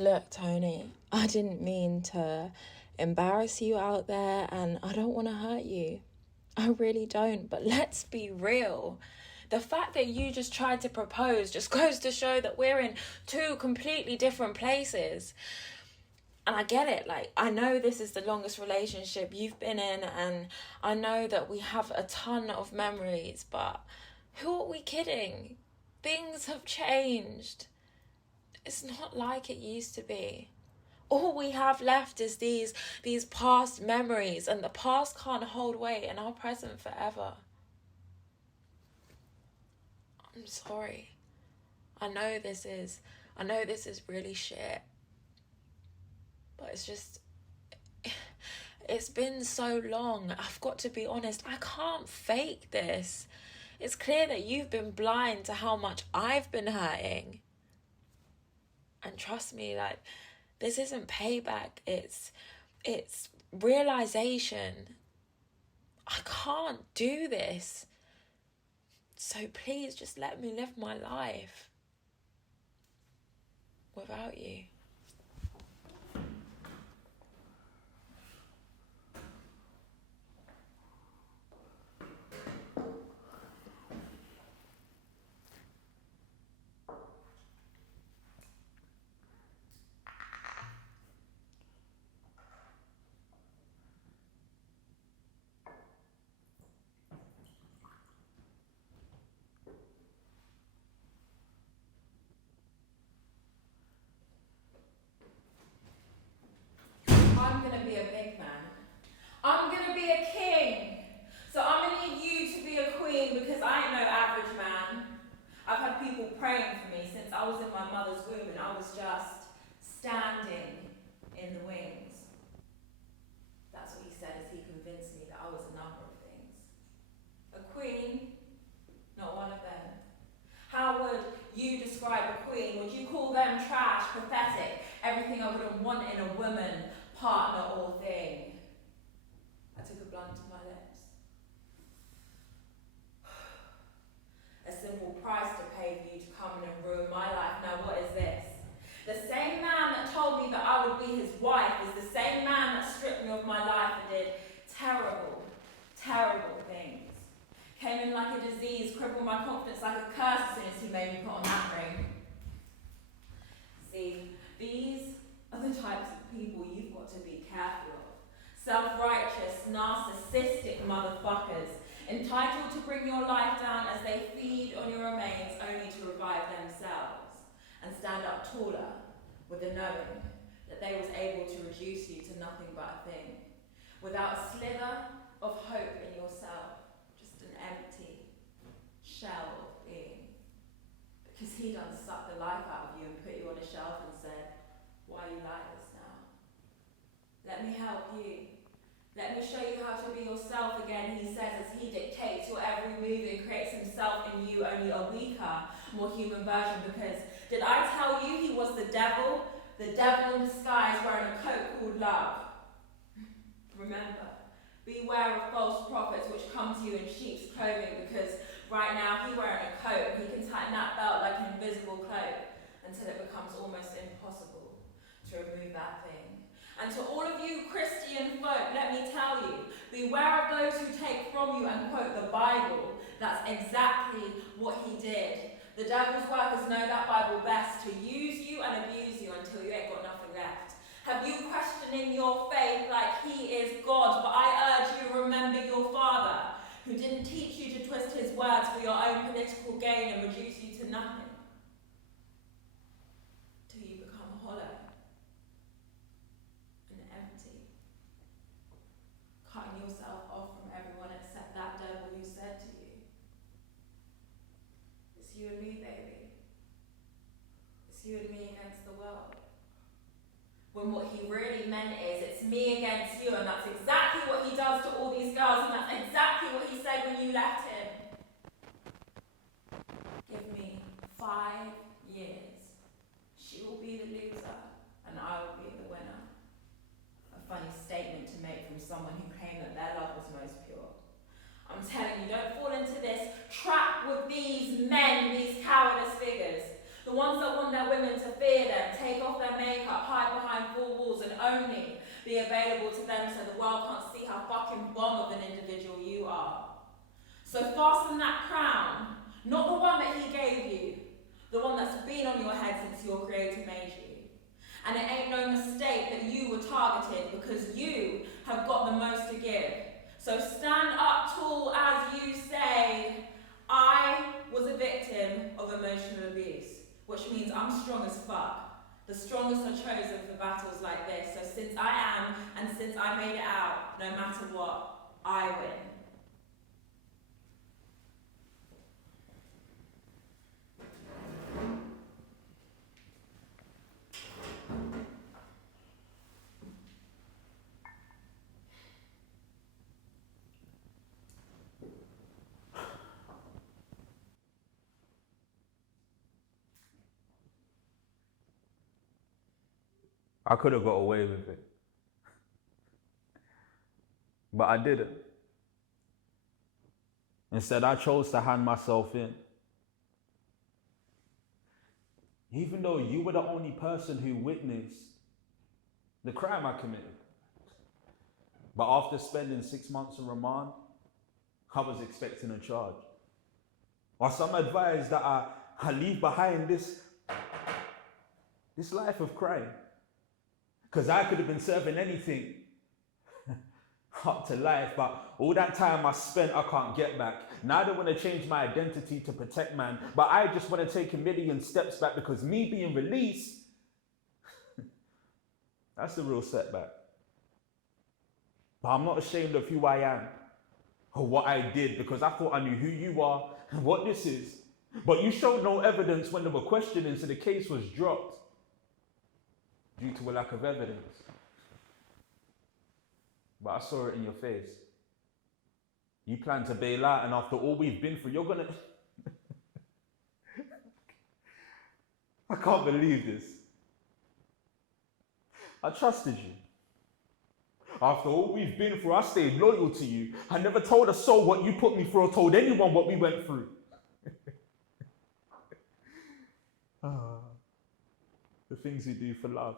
Look, Tony, I didn't mean to embarrass you out there, and I don't want to hurt you. I really don't, but let's be real. The fact that you just tried to propose just goes to show that we're in two completely different places. And I get it, like, I know this is the longest relationship you've been in, and I know that we have a ton of memories, but who are we kidding? Things have changed. It's not like it used to be. All we have left is these past memories, and the past can't hold weight in our present forever. I'm sorry. I know this is really shit. But it's been so long. I've got to be honest, I can't fake this. It's clear that you've been blind to how much I've been hurting. And trust me, like, this isn't payback. It's realization. I can't do this. So please just let me live my life without you. I'm going to be a big man. I'm going to be a king. So I'm going to need you to be a queen, because I ain't no average man. I've had people praying for me since I was in my mother's womb, and I was just standing in the wings. That's what he said as he convinced me that I was a number of things. A queen, not one of them. How would you describe a queen? Would you call them trash, pathetic, everything I wouldn't want in a woman, partner, or thing? I took a blunt to my lips. A simple price to pay for you to come in and ruin my life. Now what is this? The same man that told me that I would be his wife is the same man that stripped me of my life and did terrible, terrible things. Came in like a disease, crippled my confidence like a curse as soon as he made me put on that ring. See, these are the types of people you've got to be careful of. Self-righteous, narcissistic motherfuckers, entitled to bring your life down as they feed on your remains only to revive themselves and stand up taller with the knowing that they was able to reduce you to nothing but a thing, without a slither of hope in yourself, just an empty shell of being. Because he done sucked the life out of you and put you on a shelf and said, why are you like this now? Let me help you. Let me show you how to be yourself again, he says, as he dictates your every move and creates himself in you, only a weaker, more human version. Because did I tell you he was the devil in disguise wearing a coat called love? Remember, beware of false prophets which come to you in sheep's clothing, because right now he's wearing a coat and he can tighten that belt like an invisible cloak until it becomes almost impossible to remove that thing. And to all of you Christian folk, let me tell you, beware of those who take from you and quote the Bible. That's exactly what he did. The devil's workers know that Bible best, to use you and abuse you until you ain't got nothing left. Have you questioning your faith like he is God? But I urge you to remember your father, who didn't teach you to twist his words for your own political gain and reduce you to nothing, till you become hollow and empty, cutting yourself off from everyone except that devil who said to you, it's you and me, baby. It's you and me against the world. When what he really meant is, it's me against you, and that's exactly what he does to all these girls, and that's exactly what he said when you left him. Give me 5 years. She will be the loser, and I will be the winner. A funny statement to make from someone who claimed that their love was most pure. I'm telling you, don't fall into this trap with these men, these cowardice figures. The ones that want their women to fear them, take off off their makeup, hide behind four walls, and only be available to them so the world can't see how fucking bomb of an individual you are. So fasten that crown, not the one that he gave you, the one that's been on your head since your creator made you. And it ain't no mistake that you were targeted because you have got the most to give. So stand up tall as you say, I was a victim of emotional abuse, which means I'm strong as fuck. The strongest are chosen for battles like this. So since I am, and since I made it out, no matter what, I win. I could have got away with it, but I didn't. Instead, I chose to hand myself in. Even though you were the only person who witnessed the crime I committed. But after spending 6 months in remand, I was expecting a charge. Or some advice that I leave behind this life of crime. Because I could have been serving anything up to life, but all that time I spent, I can't get back. Now they want to change my identity to protect man, but I just want to take a million steps back because me being released, that's the real setback. But I'm not ashamed of who I am or what I did because I thought I knew who you are and what this is. But you showed no evidence when they were questioning, so the case was dropped due to a lack of evidence. But I saw it in your face. You plan to bail out, and after all we've been through, you're gonna... I can't believe this. I trusted you. After all we've been through, I stayed loyal to you. I never told a soul what you put me through or told anyone what we went through. The things you do for love.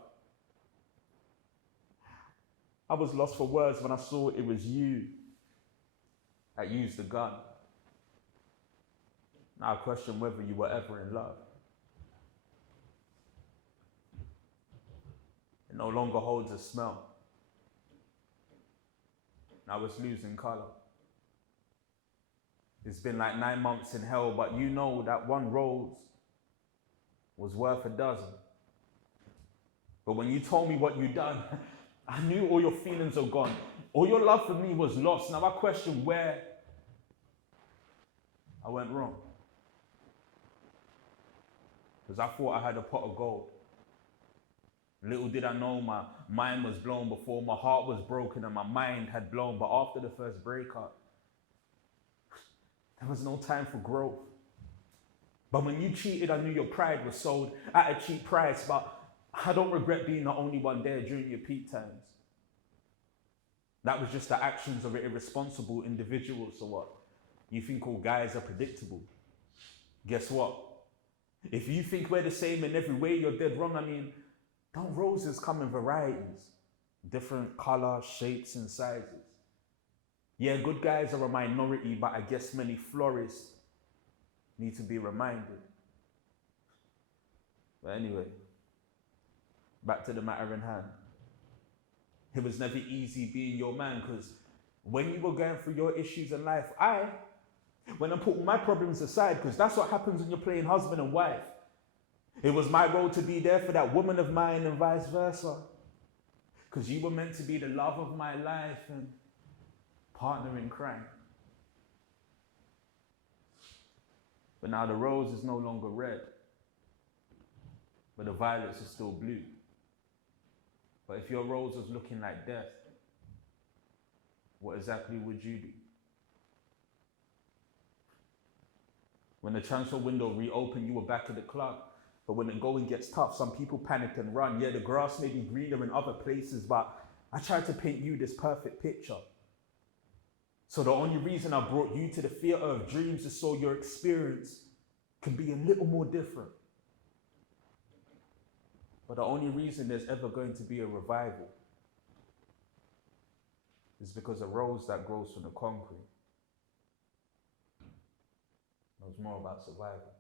I was lost for words when I saw it was you that used the gun. Now I question whether you were ever in love. It no longer holds a smell. Now it's losing color. It's been like 9 months in hell, but you know that one rose was worth a dozen. But when you told me what you'd done, I knew all your feelings are gone. All your love for me was lost. Now I question where I went wrong. Because I thought I had a pot of gold. Little did I know my mind was blown before my heart was broken and my mind had blown. But after the first breakup, there was no time for growth. But when you cheated, I knew your pride was sold at a cheap price. But I don't regret being the only one there during your peak times. That was just the actions of an irresponsible individual. So what? You think all guys are predictable? Guess what? If you think we're the same in every way, you're dead wrong. I mean, don't roses come in varieties? Different colors, shapes, and sizes. Yeah, good guys are a minority, but I guess many florists need to be reminded. But anyway, back to the matter in hand. It was never easy being your man, because when you were going through your issues in life, when I put my problems aside, because that's what happens when you're playing husband and wife. It was my role to be there for that woman of mine and vice versa. Because you were meant to be the love of my life and partner in crime. But now the rose is no longer red, but the violets are still blue. But if your rose was looking like death, what exactly would you do? When the transfer window reopened, you were back at the club. But when the going gets tough, some people panic and run. Yeah, the grass may be greener in other places, but I tried to paint you this perfect picture. So the only reason I brought you to the theater of dreams is so your experience can be a little more different. But the only reason there's ever going to be a revival is because a rose that grows from the concrete knows more about survival.